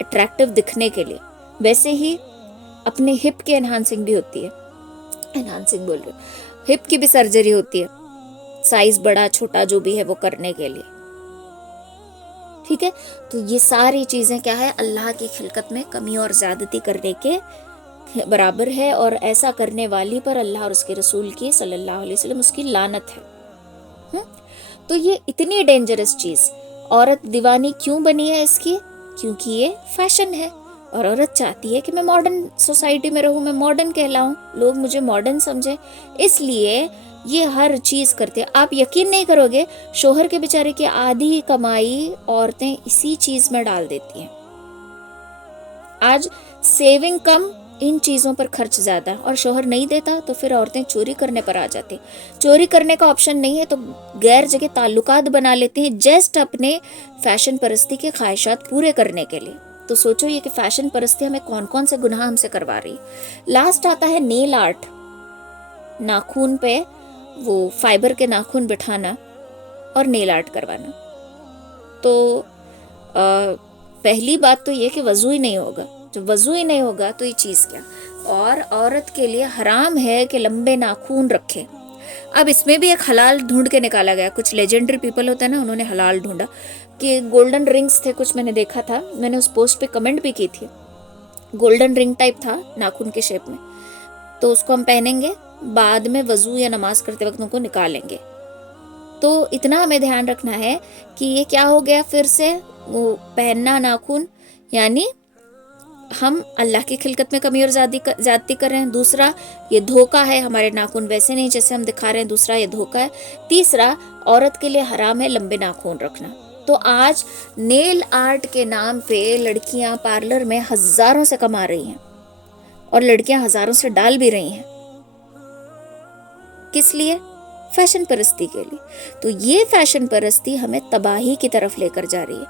अट्रैक्टिव दिखने के लिए। वैसे ही अपने हिप की एनहांसिंग भी होती है, एनहांसिंग बोल रही हूँ, हिप की भी सर्जरी होती है, साइज बड़ा छोटा जो भी है वो करने के लिए। ठीक है, तो ये सारी चीजें क्या है? अल्लाह की खिलकत में कमी और ज्यादती करने के बराबर है, और ऐसा करने वाली पर अल्लाह और उसके रसूल की सल्लल्लाहु अलैहि वसल्लम उसकी लानत है। तो ये इतनी डेंजरस चीज, औरत दीवानी क्यों बनी है इसकी? क्योंकि ये फैशन है और औरत चाहती है कि मैं मॉडर्न सोसाइटी में रहूं, मैं मॉडर्न कहलाऊं, लोग मुझे मॉडर्न समझें, इसलिए ये हर चीज करते हैं। आप यकीन नहीं करोगे, शोहर के बेचारे की आधी कमाई औरतें इसी चीज में डाल देती हैं। आज सेविंग कम, इन चीजों पर खर्च ज्यादा, और शोहर नहीं देता तो फिर औरतें चोरी करने पर आ जाती। चोरी करने का ऑप्शन नहीं है तो गैर जगह ताल्लुकात बना लेते हैं, जस्ट अपने फैशन परस्ती के ख्वाहिशात पूरे करने के लिए। तो सोचो ये कि फैशन परस्ती हमें कौन कौन से गुनाह हमसे करवा रही है। लास्ट आता है नेल आर्ट। नाखून पे वो फाइबर के नाखून बिठाना और नेल आर्ट करवाना। तो पहली बात तो ये कि वजू ही नहीं होगा। जब वजू ही नहीं होगा तो ये चीज़ क्या। और औरत के लिए हराम है कि लंबे नाखून रखे। अब इसमें भी एक हलाल ढूंढ के निकाला गया। कुछ लेजेंडरी पीपल होता है ना, उन्होंने हलाल ढूंढा कि गोल्डन रिंग्स थे कुछ, मैंने देखा था, मैंने उस पोस्ट पे कमेंट भी की थी। गोल्डन रिंग टाइप था नाखून के शेप में, तो उसको हम पहनेंगे, बाद में वजू या नमाज करते वक्त उनको निकालेंगे। तो इतना हमें ध्यान रखना है कि ये क्या हो गया फिर से, वो पहनना नाखून, यानी हम अल्लाह की खिलकत में कमी और ज्यादती कर रहे हैं। दूसरा, ये धोखा है, हमारे नाखून वैसे नहीं जैसे हम दिखा रहे हैं, दूसरा ये धोखा है। तीसरा, औरत के लिए हराम है लंबे नाखून रखना। तो आज नेल आर्ट के नाम पे लड़कियां पार्लर में हजारों से कमा रही हैं और लड़कियां हजारों से डाल भी रही हैं। किस लिए? फैशन परस्ती के लिए। तो ये फैशन परस्ती हमें तबाही की तरफ लेकर जा रही है,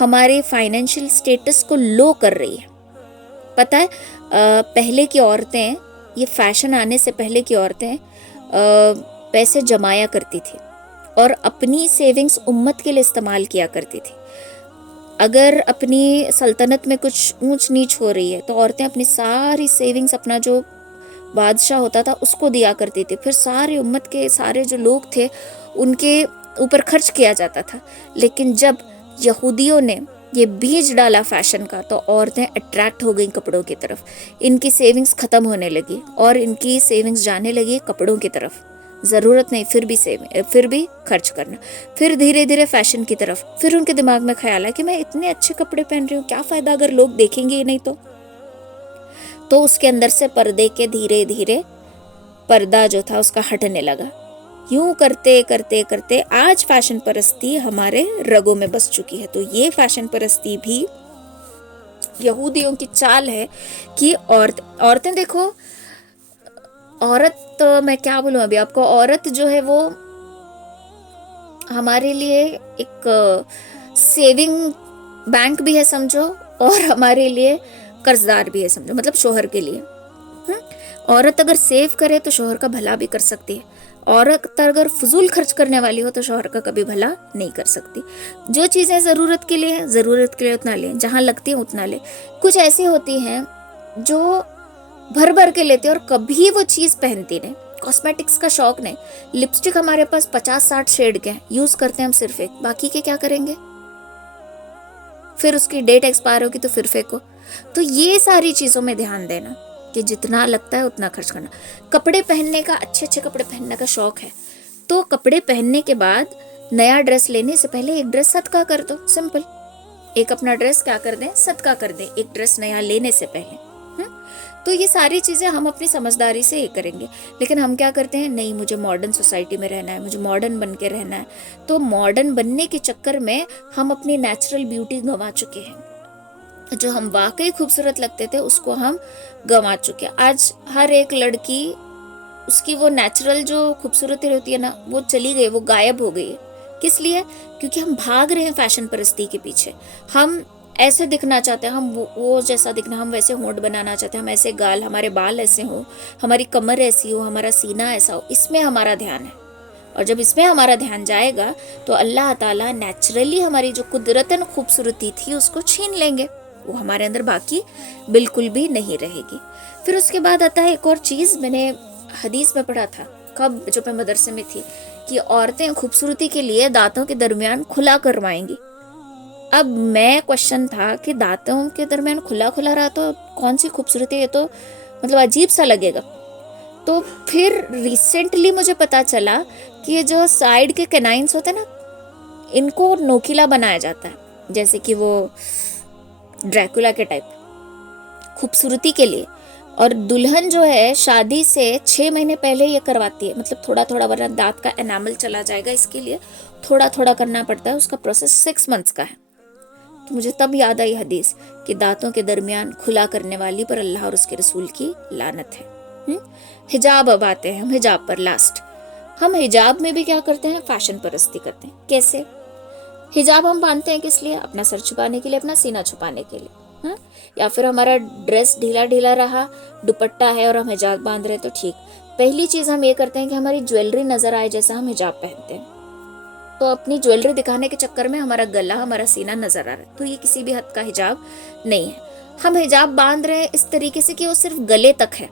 हमारे फाइनेंशियल स्टेटस को लो कर रही है। पता है, पहले की औरतें, ये फैशन आने से पहले की औरतें पैसे जमाया करती थी और अपनी सेविंग्स उम्मत के लिए इस्तेमाल किया करती थी। अगर अपनी सल्तनत में कुछ ऊंच नीच हो रही है तो औरतें अपनी सारी सेविंग्स, अपना जो बादशाह होता था उसको दिया करती थी, फिर सारे उम्मत के सारे जो लोग थे उनके ऊपर खर्च किया जाता था। लेकिन जब यहूदियों ने ये बीज डाला फैशन का, तो औरतें अट्रैक्ट हो गई कपड़ों की तरफ, इनकी सेविंग्स खत्म होने लगी और इनकी सेविंग्स जाने लगी कपड़ों की तरफ। ज़रूरत नहीं, फिर भी खर्च करना। फिर धीरे धीरे फैशन की तरफ। फिर उनके दिमाग में ख्याल है कि मैं इतने अच्छे कपड़े पहन रही हूँ, क्या फ़ायदा अगर लोग देखेंगे ही नहीं तो उसके अंदर से पर्दे के धीरे धीरे पर्दा जो था उसका हटने लगा। यूं करते करते करते आज फैशन परस्ती हमारे रगों में बस चुकी है। तो ये फैशन परस्ती भी यहूदियों की चाल है कि औरतें देखो, औरत तो मैं क्या बोलूं अभी आपको, औरत जो है वो हमारे लिए एक सेविंग बैंक भी है समझो, और हमारे लिए कर्जदार भी है समझो, मतलब शोहर के लिए। औरत अगर सेव करे तो शोहर का भला भी कर सकती है। औरत अगर फजूल खर्च करने वाली हो तो शोहर का कभी भला नहीं कर सकती। जो चीज़ें ज़रूरत के लिए हैं, ज़रूरत के लिए उतना ले, जहाँ लगती है उतना ले। कुछ ऐसी होती हैं जो भर भर के लेते हैं और कभी वो चीज़ पहनती नहीं। कॉस्मेटिक्स का शौक नहीं, लिपस्टिक हमारे पास 50-60 शेड के हैं, यूज़ करते हैं हम सिर्फ एक, बाकी के क्या करेंगे? फिर उसकी डेट एक्सपायर होगी तो फिर फेंको। तो ये सारी चीज़ों में ध्यान देना कि जितना लगता है उतना खर्च करना। कपड़े पहनने का, अच्छे अच्छे कपड़े पहनने का शौक है तो कपड़े पहनने के बाद नया ड्रेस लेने से पहले एक ड्रेस सदका कर दो। सिंपल, एक अपना ड्रेस क्या कर दें, सदका कर दें एक ड्रेस नया लेने से पहले। तो ये सारी चीज़ें हम अपनी समझदारी से ही करेंगे। लेकिन हम क्या करते हैं, नहीं मुझे मॉडर्न सोसाइटी में रहना है, मुझे मॉडर्न बन के रहना है। तो मॉडर्न बनने के चक्कर में हम अपनी नेचुरल ब्यूटी गंवा चुके हैं। जो हम वाकई खूबसूरत लगते थे उसको हम गंवा चुके हैं। आज हर एक लड़की, उसकी वो नेचुरल जो खूबसूरती होती है ना, वो चली गई, वो गायब हो गई है। किस लिए? क्योंकि हम भाग रहे हैं फैशन परस्ती के पीछे। हम ऐसे दिखना चाहते हैं, हम वो जैसा दिखना, हम वैसे होंठ बनाना चाहते हैं, हम ऐसे गाल, हमारे बाल ऐसे हो, हमारी कमर ऐसी हो, हमारा सीना ऐसा हो, इसमें हमारा ध्यान है। और जब इसमें हमारा ध्यान जाएगा तो अल्लाह ताला नेचुरली हमारी जो कुदरतन खूबसूरती थी उसको छीन लेंगे, वो हमारे अंदर बाकी बिल्कुल भी नहीं रहेगी। फिर उसके बाद आता है एक और चीज़, मैंने हदीस में पढ़ा था, कब, जब मैं मदरसे में थी, कि औरतें खूबसूरती के लिए दांतों के दरमियान खुला करवाएंगी। अब मैं क्वेश्चन था कि दांतों के दरमियान खुला खुला रहा तो कौन सी खूबसूरती है, तो मतलब अजीब सा लगेगा। तो फिर रिसेंटली मुझे पता चला कि ये जो साइड के कैनाइन्स होते हैं ना, इनको नोकीला बनाया जाता है, जैसे कि वो ड्रैकुला के टाइप, खूबसूरती के लिए। और दुल्हन जो है शादी से 6 महीने पहले ये करवाती है, मतलब थोड़ा थोड़ा, वरना दांत का एनामल चला जाएगा, इसके लिए थोड़ा थोड़ा करना पड़ता है। उसका प्रोसेस 6 मंथ्स का है। तो मुझे तब याद आई हदीस कि दांतों के दरमियान खुला करने वाली पर अल्लाह और उसके रसूल की लानत है। हिजाब, अब आते हैं हम हिजाब पर लास्ट। हम हिजाब में भी क्या करते हैं, फैशन परस्ती करते हैं। कैसे? हिजाब हम बांधते हैं किस लिए? अपना सर छुपाने के लिए, अपना सीना छुपाने के लिए। या फिर हमारा ड्रेस ढीला ढीला रहा, दुपट्टा है और हम हिजाब बांध रहे तो ठीक, पहली चीज़ हम ये करते हैं कि हमारी ज्वेलरी नज़र आए जैसा हम हिजाब पहनते हैं, तो अपनी ज्वेलरी दिखाने के चक्कर में हमारा गला, हमारा सीना नज़र आ रहा है, तो ये किसी भी हद का हिजाब नहीं है। हम हिजाब बांध रहे हैं इस तरीके से कि वो सिर्फ गले तक है,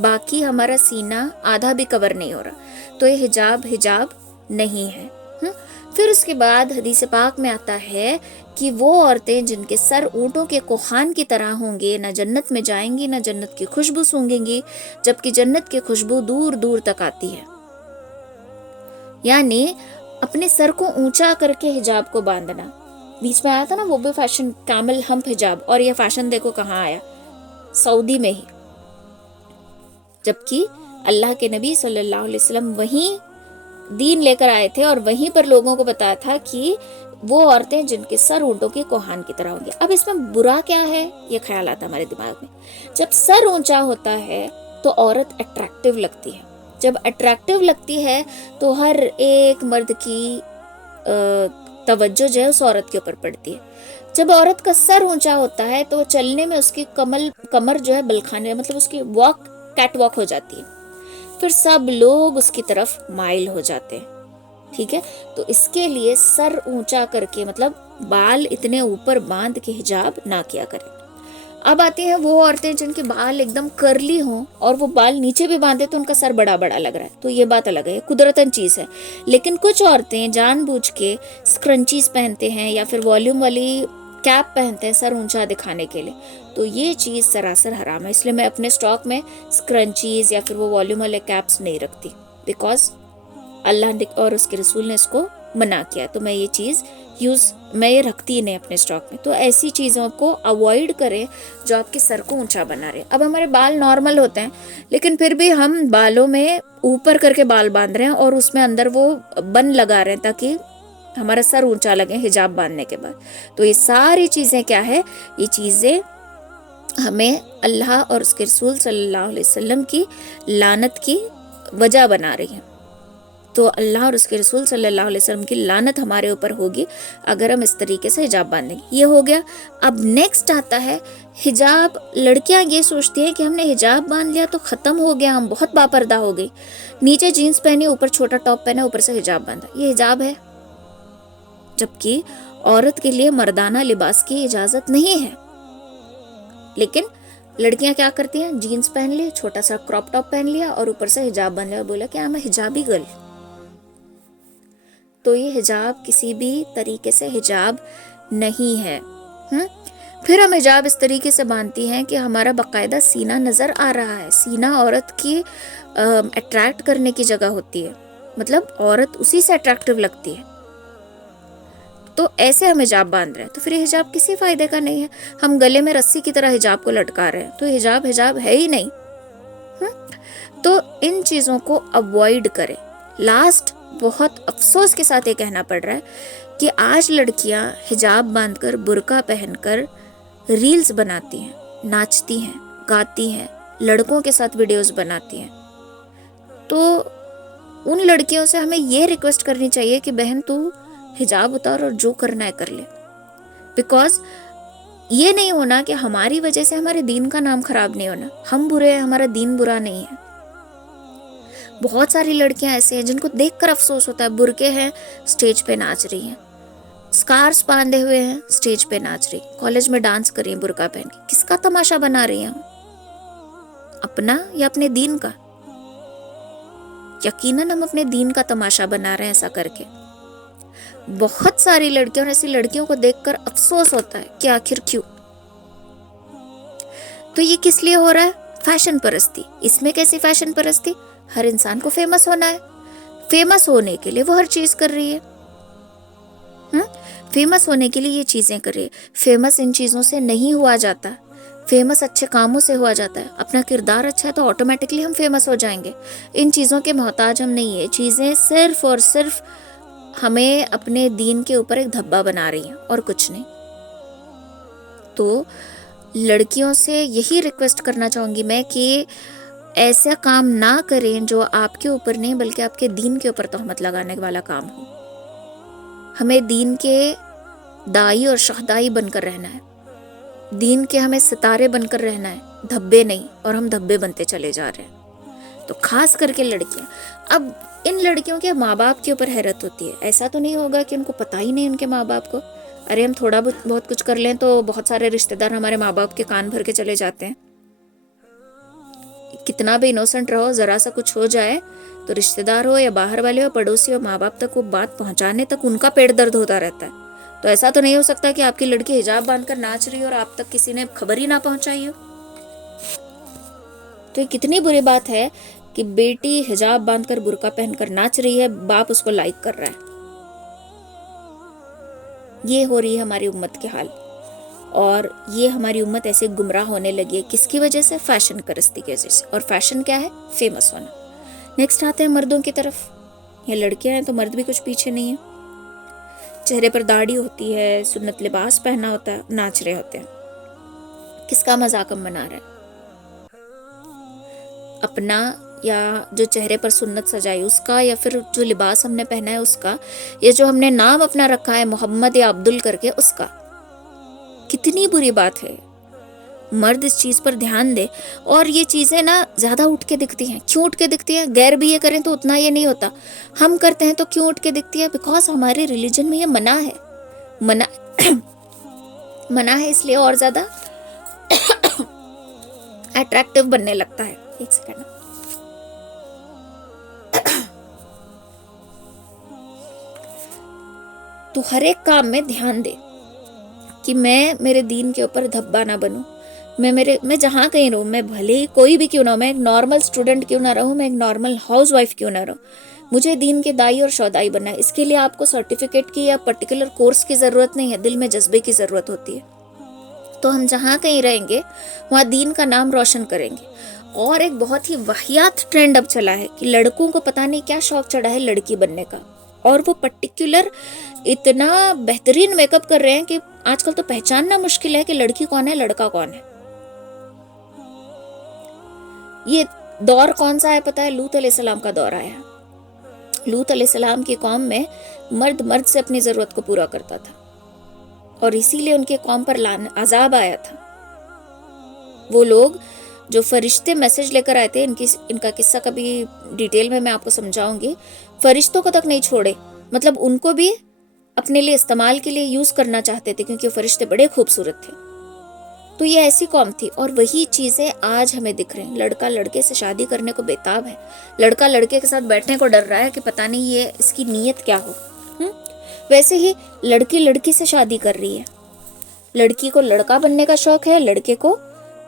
बाकी हमारा सीना आधा भी कवर नहीं हो रहा, तो ये हिजाब नहीं है। फिर उसके बाद हदीस पाक में आता है कि वो औरतें जिनके सर ऊँटों के कोहान की तरह होंगे, न जन्नत में जाएंगी, न जन्नत की खुशबू सूंघेंगी, जबकि जन्नत की खुशबू दूर दूर तक आती है। यानी अपने सर को ऊंचा करके हिजाब को बांधना। बीच में आया था ना वो भी फैशन, कैमल हम्प हिजाब, और ये फैशन देखो कहाँ आया, सऊदी में ही। जबकि अल्लाह के नबी सल्लल्लाहु अलैहि वसल्लम वहीं दीन लेकर आए थे और वहीं पर लोगों को बताया था कि वो औरतें जिनके सर ऊँटों के कोहान की तरह होंगे। अब इसमें बुरा क्या है, ये ख्याल आता है हमारे दिमाग में। जब सर ऊंचा होता है तो औरत अट्रैक्टिव लगती है, जब अट्रैक्टिव लगती है तो हर एक मर्द की तवज्जो जो है उस औरत के ऊपर पड़ती है। जब औरत का सर ऊंचा होता है तो चलने में उसकी कमर जो है बलखाने, मतलब उसकी वॉक कैट वॉक हो जाती है, फिर सब लोग उसकी तरफ माइल हो जाते हैं। ठीक है, तो इसके लिए सर ऊंचा करके, मतलब बाल इतने ऊपर बांध के हिजाब ना किया करें। अब आती हैं वो औरतें जिनके बाल एकदम कर्ली हों और वो बाल नीचे भी बांधे तो उनका सर बड़ा बड़ा लग रहा है, तो ये बात अलग है, कुदरतन चीज़ है। लेकिन कुछ औरतें जानबूझ के स्क्रंचीज पहनते हैं या फिर वॉल्यूम वाली कैप पहनते हैं सर ऊंचा दिखाने के लिए, तो ये चीज़ सरासर हराम है। इसलिए मैं अपने स्टॉक में स्क्रंचीज या फिर वो वॉल्यूम वाले कैप्स नहीं रखती, बिकॉज अल्लाह और उसके रसूल ने इसको मना किया, तो मैं ये चीज़ मैं ये रखती ही नहीं अपने स्टॉक में। तो ऐसी चीज़ों को अवॉइड करें जो आपके सर को ऊंचा बना रहे। अब हमारे बाल नॉर्मल होते हैं, लेकिन फिर भी हम बालों में ऊपर करके बाल बांध रहे हैं और उसमें अंदर वो बन लगा रहे हैं ताकि हमारा सर ऊंचा लगे हिजाब बांधने के बाद। तो ये सारी चीज़ें क्या है, ये चीज़ें हमें अल्लाह और उसके रसूल सल्लल्लाहु अलैहि वसल्लम की लानत की वजह बना रही हैं। तो अल्लाह और उसके रसूल सल्लल्लाहु अलैहि वसल्लम की लानत हमारे ऊपर होगी अगर हम इस तरीके से हिजाब बांधेंगे। ये हो गया। अब नेक्स्ट आता है हिजाब। लड़कियां ये सोचती हैं कि हमने हिजाब बांध लिया तो ख़त्म हो गया, हम बहुत बापर्दा हो गई, नीचे जीन्स पहनी, ऊपर छोटा टॉप पहना, ऊपर से हिजाब बांधा, ये हिजाब है। जबकि औरत के लिए मर्दाना लिबास की इजाज़त नहीं है। लेकिन लड़कियां क्या करती हैं, जीन्स पहन ली, छोटा सा क्रॉप टॉप पहन लिया और ऊपर से हिजाब बांध लिया और बोला कि मैं हिजाबी गर्ल। तो ये हिजाब किसी भी तरीके से हिजाब नहीं है। फिर हम हिजाब इस तरीके से बांधती हैं कि हमारा बाकायदा सीना नज़र आ रहा है। सीना औरत की अट्रैक्ट करने की जगह होती है, मतलब औरत उसी से अट्रैक्टिव लगती है। तो ऐसे हम हिजाब बांध रहे हैं, तो फिर ये हिजाब किसी फायदे का नहीं है। हम गले में रस्सी की तरह हिजाब को लटका रहे हैं, तो हिजाब है ही नहीं। तो इन चीज़ों को अवॉइड करें। लास्ट बहुत अफसोस के साथ ये कहना पड़ रहा है कि आज लड़कियां हिजाब बांधकर, बुर्का पहनकर रील्स बनाती हैं, नाचती हैं, गाती हैं, लड़कों के साथ वीडियोस बनाती हैं। तो उन लड़कियों से हमें ये रिक्वेस्ट करनी चाहिए कि बहन तू हिजाब उतार और जो करना है कर ले। बिकॉज ये नहीं होना कि हमारी वजह से हमारे दीन का नाम खराब नहीं होना। हम बुरे हैं, हमारा दीन बुरा नहीं है। बहुत सारी लड़कियां ऐसे हैं जिनको देखकर अफसोस होता है, बुरके हैं, स्टेज पे नाच रही हैं, स्कार्स बांधे हुए हैं, स्टेज पे नाच रही, कॉलेज में डांस कर रही हैं बुरका पहन के। किसका तमाशा बना रही हैं हम, अपना या अपने दीन का? यकीनन हम अपने दीन का तमाशा बना रहे हैं ऐसा करके। बहुत सारी लड़कियों और ऐसी लड़कियों को देखकर अफसोस होता है कि आखिर क्यों। तो ये किस लिए हो रहा है? फैशन परस्ती। इसमें कैसी फैशन परस्ती? हर इंसान को फेमस होना है, फेमस होने के लिए वो हर चीज कर रही है। फेमस होने के लिए ये चीजें कर रही है। फेमस इन चीजों से नहीं हुआ जाता, फेमस अच्छे कामों से हुआ जाता है। अपना किरदार अच्छा है तो ऑटोमेटिकली हम फेमस हो जाएंगे। इन चीजों के मोहताज हम नहीं है। चीजें सिर्फ और सिर्फ हमें अपने दीन के ऊपर एक धब्बा बना रही हैं और कुछ नहीं। तो लड़कियों से यही रिक्वेस्ट करना चाहूंगी मैं कि ऐसा काम ना करें जो आपके ऊपर नहीं बल्कि आपके दीन के ऊपर तहमत लगाने वाला काम हो। हमें दीन के दाई और शहदाई बनकर रहना है, दीन के हमें सितारे बनकर रहना है, धब्बे नहीं। और हम धब्बे बनते चले जा रहे हैं। तो खास करके लड़कियां, अब इन लड़कियों के माँ बाप के ऊपर हैरत होती है। ऐसा तो नहीं होगा कि उनको पता ही नहीं उनके माँ बाप को। अरे हम थोड़ा बहुत कुछ कर लें तो बहुत सारे रिश्तेदार हमारे माँ बाप के कान भर के चले जाते हैं। कितना भी इनोसेंट रहो, जरा सा कुछ हो जाए तो रिश्तेदार हो या बाहर वाले हो, पड़ोसी हो, माँ बाप तक वो बात पहुंचाने तक उनका पेट दर्द होता रहता है। तो ऐसा तो नहीं हो सकता कि आपकी लड़की हिजाब बांधकर नाच रही हो और आप तक किसी ने खबर ही ना पहुंचाई हो। तो ये कितनी बुरी बात है कि बेटी हिजाब बांधकर बुर्का पहनकर नाच रही है, बाप उसको लाइक कर रहा है। ये हो रही है हमारी उम्मत के हाल। और ये हमारी उम्मत ऐसे गुमराह होने लगी है, किसकी वजह से? फैशन परस्ती की वजह से। और फैशन क्या है? फेमस होना। नेक्स्ट आते हैं मर्दों की तरफ। ये लड़कियां हैं तो मर्द भी कुछ पीछे नहीं है। चेहरे पर दाढ़ी होती है, सुन्नत लिबास पहना होता है, नाच रहे होते हैं। किसका मजाक हम बना रहे हैं? अपना, या जो चेहरे पर सुन्नत सजाई उसका, या फिर जो लिबास हमने पहना है उसका, या जो हमने नाम अपना रखा है मोहम्मद या अब्दुल करके उसका। कितनी बुरी बात है। मर्द इस चीज पर ध्यान दे। और ये चीजें ना ज्यादा उठ के दिखती हैं। क्यों उठ के दिखती हैं? गैर भी ये करें तो उतना ये नहीं होता, हम करते हैं तो क्यों उठ के दिखती है? बिकॉज हमारे रिलीजन में ये मना है। मना मना है, इसलिए और ज्यादा अट्रैक्टिव बनने लगता है। एक सेकंड। तो हर एक काम में ध्यान दे कि मैं मेरे दीन के ऊपर धब्बा ना बनूं। मैं जहाँ कहीं रहूं, मैं भले ही कोई भी क्यों ना हो, मैं एक नॉर्मल स्टूडेंट क्यों ना रहूं, मैं एक नॉर्मल हाउसवाइफ क्यों ना रहूं, मुझे दीन के दाई और शौदाई बनना है। इसके लिए आपको सर्टिफिकेट की या पर्टिकुलर कोर्स की जरूरत नहीं है, दिल में जज्बे की जरूरत होती है। तो हम जहाँ कहीं रहेंगे वहाँ दीन का नाम रोशन करेंगे। और एक बहुत ही वाहियात ट्रेंड अब चला है कि लड़कों को पता नहीं क्या शौक चढ़ा है लड़की बनने का, और वो पर्टिकुलर इतना बेहतरीन मेकअप कर रहे हैं कि आजकल तो पहचानना मुश्किल है कि लड़की कौन है लड़का कौन है। ये दौर कौन सा है पता है? लूत अलैहिस्सलाम का दौर आया। लूत अलैहिस्सलाम की कौम में मर्द मर्द से अपनी जरूरत को पूरा करता था, और इसीलिए उनके कौम पर अजाब आया था। वो लोग जो फरिश्ते मैसेज लेकर आए थे, इनका किस्सा कभी डिटेल में मैं आपको समझाऊंगी। फरिश्तों को तक नहीं छोड़े, मतलब उनको भी अपने लिए इस्तेमाल के लिए यूज करना चाहते थे, क्योंकि फरिश्ते बड़े खूबसूरत थे। तो ये ऐसी कौम थी। और वही चीजें आज हमें दिख रही हैं। लड़का लड़के से शादी करने को बेताब है, लड़का लड़के के साथ बैठने को डर रहा है कि पता नहीं ये इसकी नीयत क्या हो। वैसे ही लड़की लड़की से शादी कर रही है। लड़की को लड़का बनने का शौक है, लड़के को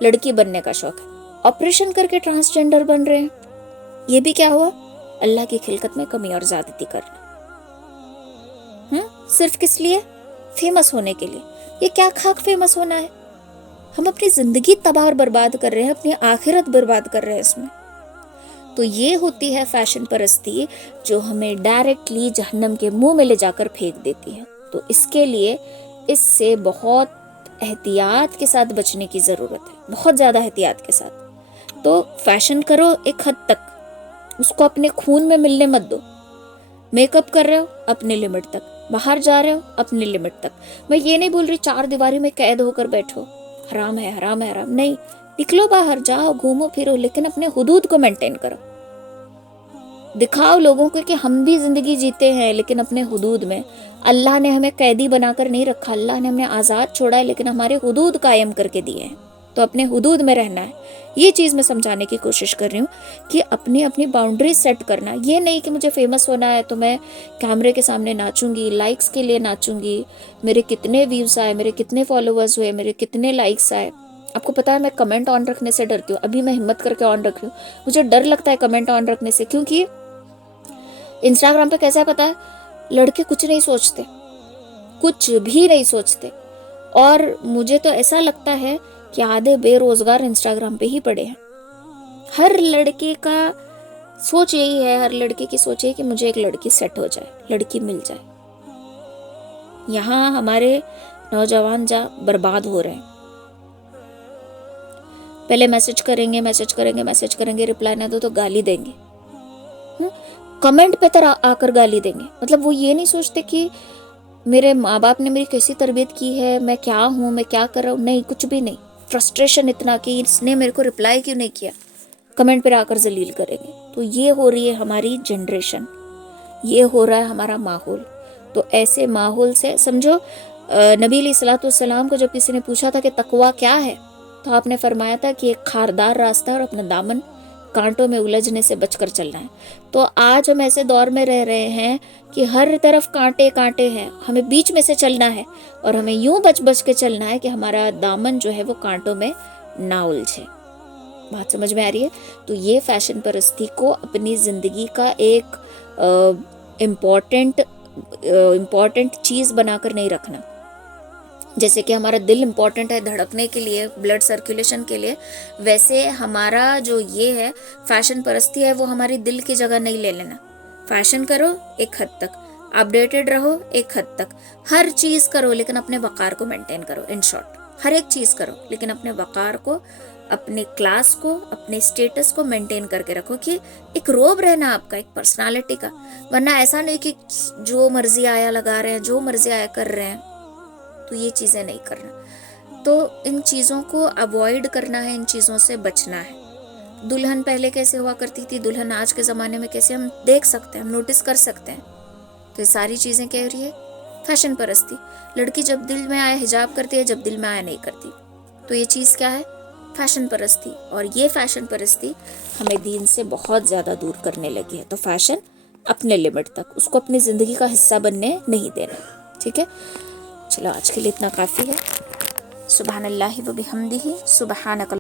लड़की बनने का शौक है। ऑपरेशन करके ट्रांसजेंडर बन रहे हैं। ये भी क्या हुआ? अल्लाह की खिलकत में कमी और ज्यादती करना। सिर्फ किस लिए? फेमस होने के लिए। ये क्या खाक फेमस होना है? हम अपनी जिंदगी तबाह और बर्बाद कर रहे हैं, अपनी आखिरत बर्बाद कर रहे हैं इसमें। तो ये होती है फैशन परस्ती, जो हमें डायरेक्टली जहन्नम के मुंह में ले जाकर फेंक देती है। तो इसके लिए इससे बहुत एहतियात के साथ बचने की जरूरत है, बहुत ज्यादा एहतियात के साथ। तो फैशन करो एक हद तक, उसको अपने खून में मिलने मत दो। मेकअप कर रहे हो अपने लिमिट तक, बाहर जा रहे हो अपने लिमिट तक। मैं ये नहीं बोल रही 4 दीवारी में कैद होकर बैठो, हराम है हराम है हराम नहीं। निकलो बाहर, जाओ घूमो फिरो, लेकिन अपने हुदूद को मेंटेन करो। दिखाओ लोगों को कि हम भी जिंदगी जीते हैं, लेकिन अपने हुदूद में। अल्लाह ने हमें कैदी बनाकर नहीं रखा, अल्लाह ने हमें आज़ाद छोड़ा है, लेकिन हमारे हुदूद कायम करके दिए हैं। तो अपने हुदूद में रहना है। ये चीज़ मैं समझाने की कोशिश कर रही हूँ कि अपनी अपनी बाउंड्री सेट करना। ये नहीं कि मुझे फेमस होना है तो मैं कैमरे के सामने नाचूंगी, लाइक्स के लिए नाचूंगी, मेरे कितने व्यूज़ आए, मेरे कितने फॉलोअर्स हुए, मेरे कितने लाइक्स आए। आपको पता है मैं कमेंट ऑन रखने से डरती हूँ। अभी मैं हिम्मत करके ऑन रख रही हूँ, मुझे डर लगता है कमेंट ऑन रखने से, क्योंकि इंस्टाग्राम पे कैसा है पता है, लड़के कुछ नहीं सोचते, कुछ भी नहीं सोचते। और मुझे तो ऐसा लगता है कि आधे बेरोजगार इंस्टाग्राम पे ही पड़े हैं। हर लड़के का सोच यही है, हर लड़के की सोच है कि मुझे एक लड़की सेट हो जाए, लड़की मिल जाए। यहाँ हमारे नौजवान बर्बाद हो रहे हैं। पहले मैसेज करेंगे, रिप्लाई ना दो तो गाली देंगे, कमेंट पे तरह आकर गाली देंगे। मतलब वो ये नहीं सोचते कि मेरे माँ बाप ने मेरी कैसी तरबियत की है, मैं क्या हूँ, मैं क्या कर रहा हूँ, नहीं, कुछ भी नहीं। फ्रस्ट्रेशन इतना कि इसने मेरे को रिप्लाई क्यों नहीं किया, कमेंट पर आकर जलील करेंगे। तो ये हो रही है हमारी जनरेशन, ये हो रहा है हमारा माहौल। तो ऐसे माहौल से समझो, नबी अलैहिस्सलाम को जब किसी ने पूछा था कि तकवा क्या है, तो आपने फरमाया था कि एक खारदार रास्ता और अपना दामन कांटों में उलझने से बचकर चलना है। तो आज हम ऐसे दौर में रह रहे हैं कि हर तरफ कांटे कांटे हैं, हमें बीच में से चलना है और हमें यूं बच बच के चलना है कि हमारा दामन जो है वो कांटों में ना उलझे। बात समझ में आ रही है? तो ये फैशन परस्ती को अपनी ज़िंदगी का एक इम्पॉर्टेंट चीज़ बनाकर नहीं रखना। जैसे कि हमारा दिल इम्पॉर्टेंट है धड़कने के लिए, ब्लड सर्कुलेशन के लिए, वैसे हमारा जो ये है फैशन परस्ती है वो हमारी दिल की जगह नहीं ले लेना। फैशन करो एक हद तक, अपडेटेड रहो एक हद तक, हर चीज़ करो लेकिन अपने वक़ार को मेंटेन करो। इन शॉर्ट, हर एक चीज़ करो लेकिन अपने वक़ार को, अपने क्लास को, अपने स्टेटस को मेंटेन करके रखो कि एक रोब रहना आपका, एक पर्सनालिटी का। वरना ऐसा नहीं कि जो मर्जी आया लगा रहे हैं, जो मर्जी आया कर रहे हैं, तो ये चीज़ें नहीं करना। तो इन चीज़ों को अवॉइड करना है, इन चीज़ों से बचना है। दुल्हन पहले कैसे हुआ करती थी, दुल्हन आज के ज़माने में कैसे, हम देख सकते हैं, हम नोटिस कर सकते हैं। तो ये सारी चीज़ें कह रही है फैशन परस्ती। लड़की जब दिल में आए हिजाब करती है, जब दिल में आए नहीं करती। तो ये चीज़ क्या है? फैशन परस्ती। और ये फैशन परस्ती हमें दीन से बहुत ज़्यादा दूर करने लगी है। तो फैशन अपने लिमिट तक, उसको अपनी ज़िंदगी का हिस्सा बनने नहीं देना। ठीक है, चलो आज के लिए इतना काफ़ी है। सुबहानल्लाहि व बिहम्दिही, सुबहानक।